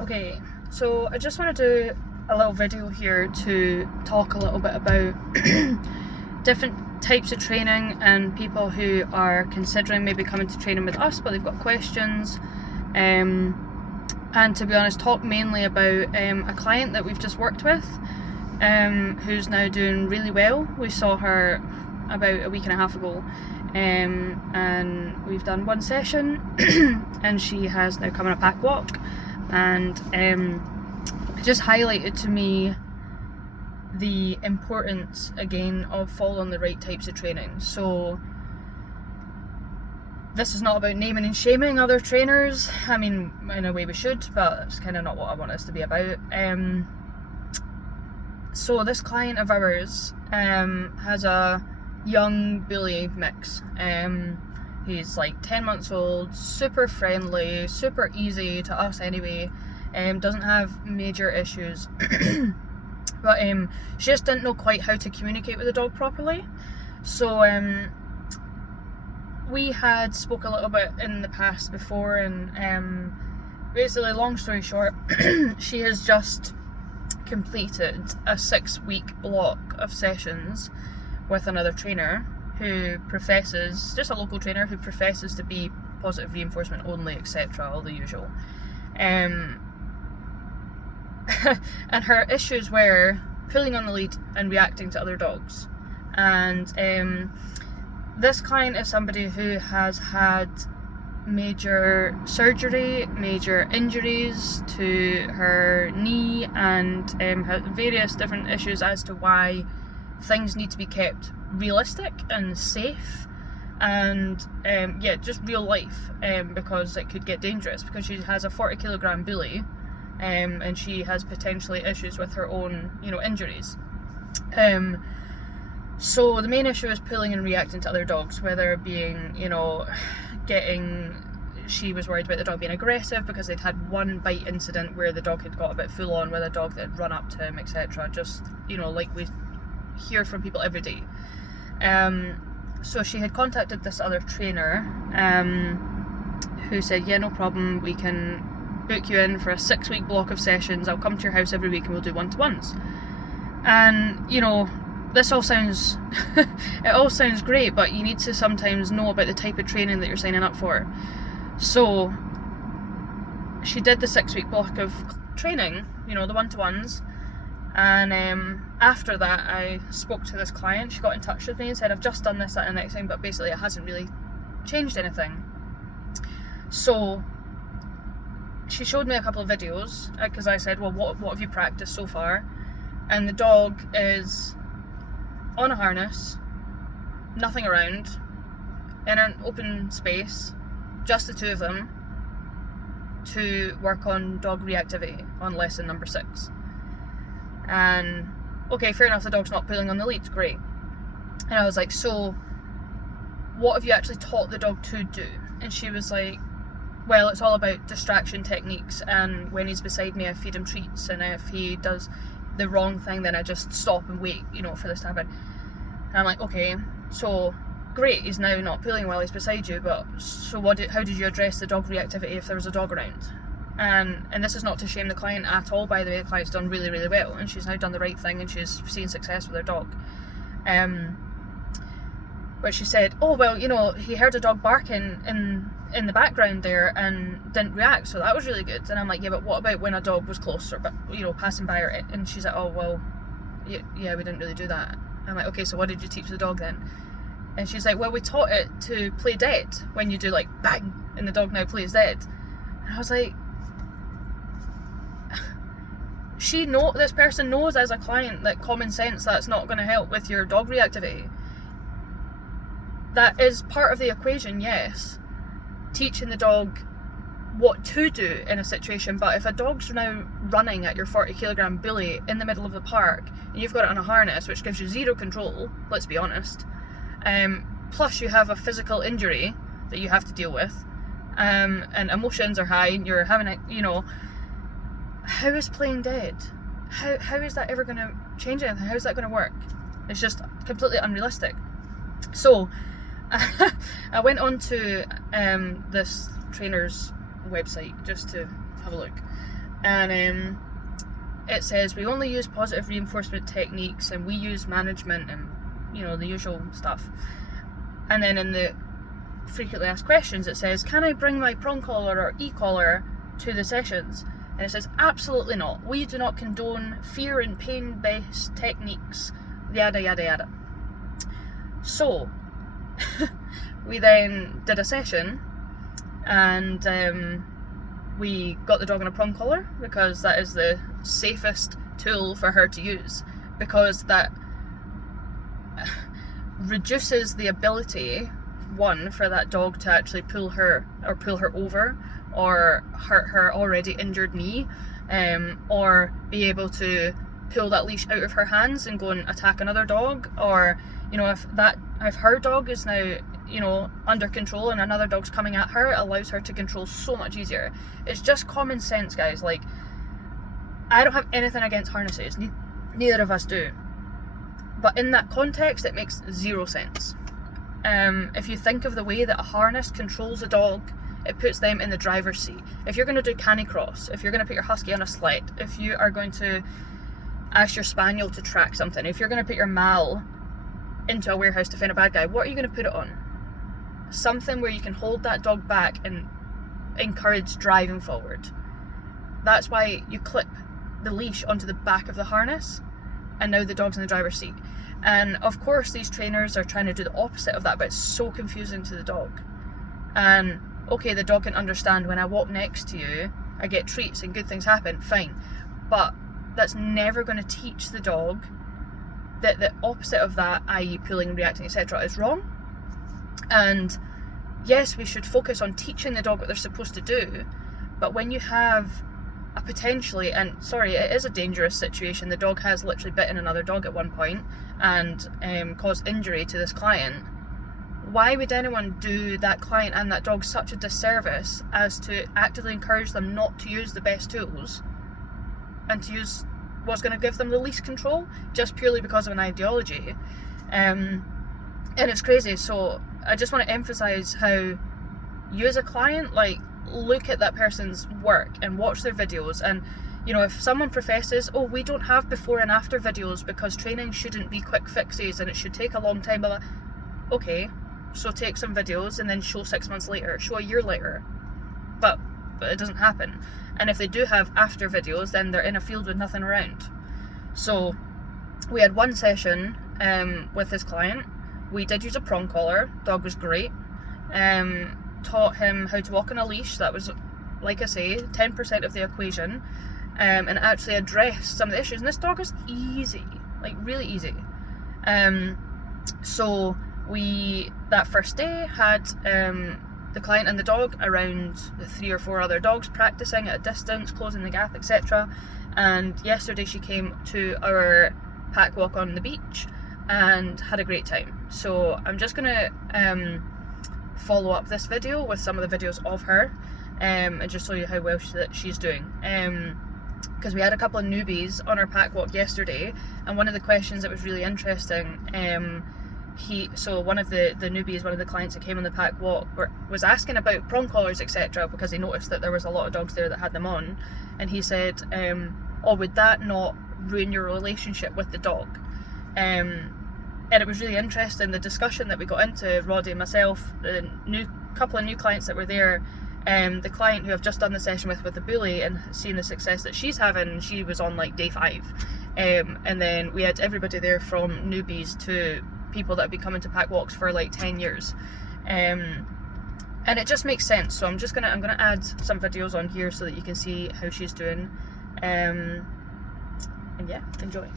Okay, so I just want to do a little video here to talk a little bit about different types of training and people who are considering maybe coming to training with us but they've got questions, and to be honest talk mainly about a client that we've just worked with, who's now doing really well. We saw her about a week and a half ago, and we've done one session and she has now come on a pack walk, and it just highlighted to me the importance again of following the right types of training. So this is not about naming and shaming other trainers. I mean, in a way we should, but it's kind of not what I want us to be about. So this client of ours has a young bully mix. He's like 10 months old, super friendly, super easy to us anyway, doesn't have major issues. But she just didn't know quite how to communicate with the dog properly. So we had spoke a little bit in the past before, and basically, long story short, she has just completed a 6-week block of sessions with another trainer who professes, just a local trainer who professes to be positive reinforcement only, etc., all the usual. And her issues were pulling on the lead and reacting to other dogs. And this client is somebody who has had major surgery, major injuries to her knee, and has various different issues as to why things need to be kept realistic and safe, and just real life, because it could get dangerous, because she has a 40-kilogram bully, and she has potentially issues with her own, injuries. So the main issue is pulling and reacting to other dogs, whether being, she was worried about the dog being aggressive because they'd had one bite incident where the dog had got a bit full on with a dog that had run up to him, etc. Just, like we hear from people every day. So she had contacted this other trainer, who said, yeah, no problem, we can book you in for a 6-week block of sessions. I'll come to your house every week and we'll do one-to-ones. And, this all sounds, it all sounds great, but you need to sometimes know about the type of training that you're signing up for. So she did the 6-week block of training, the one-to-ones, and after that I spoke to this client. She got in touch with me and said, I've just done this, that and the next thing, but basically it hasn't really changed anything. So she showed me a couple of videos, because I said, well, what have you practiced so far? And the dog is on a harness, nothing around, in an open space, just the two of them, to work on dog reactivity on lesson number 6. And okay, fair enough, the dog's not pulling on the lead, great. And I was like, so what have you actually taught the dog to do? And she was like, well, it's all about distraction techniques, and when he's beside me I feed him treats, and if he does the wrong thing then I just stop and wait, for this to happen. And I'm like, okay, so great, he's now not pulling while he's beside you, but so how did you address the dog reactivity if there was a dog around? And this is not to shame the client at all, by the way. The client's done really, really well, and she's now done the right thing and she's seen success with her dog. But she said, oh well, he heard a dog barking in the background there and didn't react, so that was really good. And I'm like, yeah, but what about when a dog was close or passing by her? And she's like, oh well, yeah, we didn't really do that. I'm like, okay, so what did you teach the dog then? And she's like, well, we taught it to play dead when you do like bang and the dog now plays dead. And I was like, this person knows as a client that common sense, that's not going to help with your dog reactivity. That is part of the equation, yes, teaching the dog what to do in a situation, but if a dog's now running at your 40-kilogram bully in the middle of the park and you've got it on a harness, which gives you zero control, let's be honest, plus you have a physical injury that you have to deal with, and emotions are high and you're having how is playing dead? How is that ever going to change anything? How is that going to work? It's just completely unrealistic. So I went on to this trainer's website just to have a look, and it says we only use positive reinforcement techniques, and we use management, and you know, the usual stuff. And then in the frequently asked questions it says, can I bring my prong collar or e-collar to the sessions? And it says, absolutely not. We do not condone fear and pain based techniques, yada yada yada. So we then did a session, and we got the dog on a prong collar because that is the safest tool for her to use, because that reduces the ability, one, for that dog to actually pull her over or hurt her already injured knee, or be able to pull that leash out of her hands and go and attack another dog, or you know, if her dog is now, you know, under control and another dog's coming at her, it allows her to control so much easier. It's just common sense, guys. Like, I don't have anything against harnesses, neither of us do, but in that context it makes zero sense. If you think of the way that a harness controls a dog, it puts them in the driver's seat. If you're going to do canicross, if you're going to put your husky on a sled, if you are going to ask your spaniel to track something, if you're going to put your mal into a warehouse to find a bad guy, what are you going to put it on? Something where you can hold that dog back and encourage driving forward. That's why you clip the leash onto the back of the harness, and now the dog's in the driver's seat. And of course these trainers are trying to do the opposite of that, but it's so confusing to the dog. And okay, the dog can understand, when I walk next to you I get treats and good things happen, fine, but that's never going to teach the dog that the opposite of that, i.e. pulling, reacting, etc., is wrong. And yes, we should focus on teaching the dog what they're supposed to do, but when you have a potentially, and sorry, it is a dangerous situation, the dog has literally bitten another dog at one point and caused injury to this client, why would anyone do that client and that dog such a disservice as to actively encourage them not to use the best tools and to use what's going to give them the least control, just purely because of an ideology? And it's crazy. So I just want to emphasize how you as a client, like, look at that person's work and watch their videos. And you know, if someone professes, oh, we don't have before and after videos because training shouldn't be quick fixes and it should take a long time, blah, blah. Okay, so take some videos and then show 6 months later, show a year later, but it doesn't happen. And if they do have after videos, then they're in a field with nothing around. So we had one session with this client. We did use a prong collar. Dog was great. Taught him how to walk on a leash. That was, like I say, 10% of the equation, and actually addressed some of the issues. And this dog is easy, like really easy. So we, that first day, had the client and the dog around 3 or 4 other dogs, practicing at a distance, closing the gap, etc. And yesterday she came to our pack walk on the beach and had a great time. So I'm just gonna follow up this video with some of the videos of her, and just show you how well she's doing, because we had a couple of newbies on our pack walk yesterday, and one of the questions that was really interesting, so one of the newbies, one of the clients that came on the pack walk, was asking about prong collars, etc., because he noticed that there was a lot of dogs there that had them on, and he said, oh, would that not ruin your relationship with the dog? And it was really interesting, the discussion that we got into, Roddy and myself, the couple of new clients that were there, the client who I've just done the session with the bully and seeing the success that she's having, she was on like day 5. And then we had everybody there from newbies to people that have been coming to pack walks for like 10 years. And it just makes sense. So I'm gonna add some videos on here so that you can see how she's doing. And yeah, enjoy.